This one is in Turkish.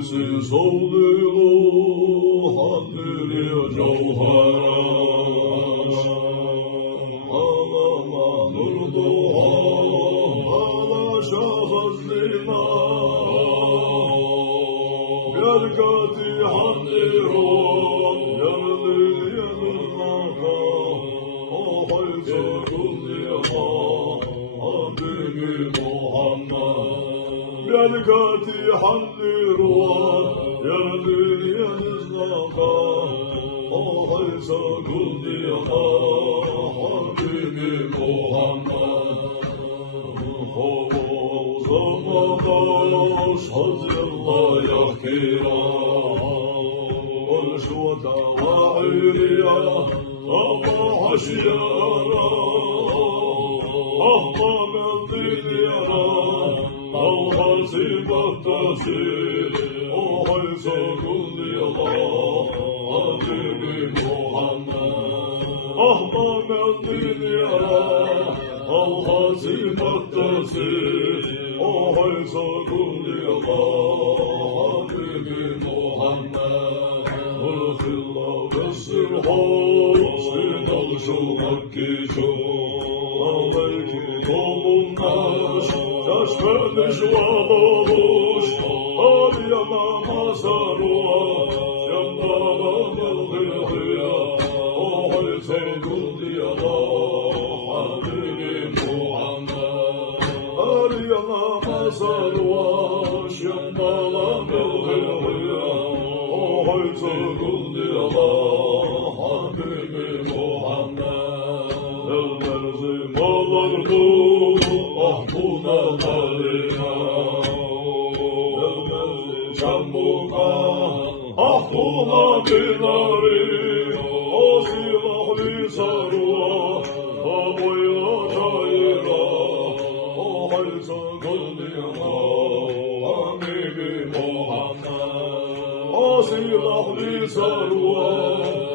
halsiz oğlulu haddini cevher ağlama nurdu ağla şahazlina berkati haddiru yerli yanılmaka o halsiz kulliha haddini Muhammed berkati haddiru yerli yanılmaka o halsiz kulliha haddini Muhammed Zamadaş Hazrullah yakira Olşuda ve ayriya Ama haşyara Ahmam el-dinyara Al-hasi bahtasi O haysa kulliyala Adini Muhammed Ahmam el-dinyara Al-hasi bahtasi O haysa kulliyala Adini Muhammed Ulfillah vesirhal Sinal şu hakki şu Aleyki dolunmuş Şaşmemiş vadavuş Aliyana masarua Şembala mılgıya O haysa kulliyala Adini Muhammed Aliyana masarua Şembala mılgıya O haysa kulliyala Adini Muhammed Ellerzi malardu Ah buna darina Ellerzi çambuka Ah buna binari O silahli sarua Baboya çayra O haysa kulliyala Adini Muhammed O silahli sarua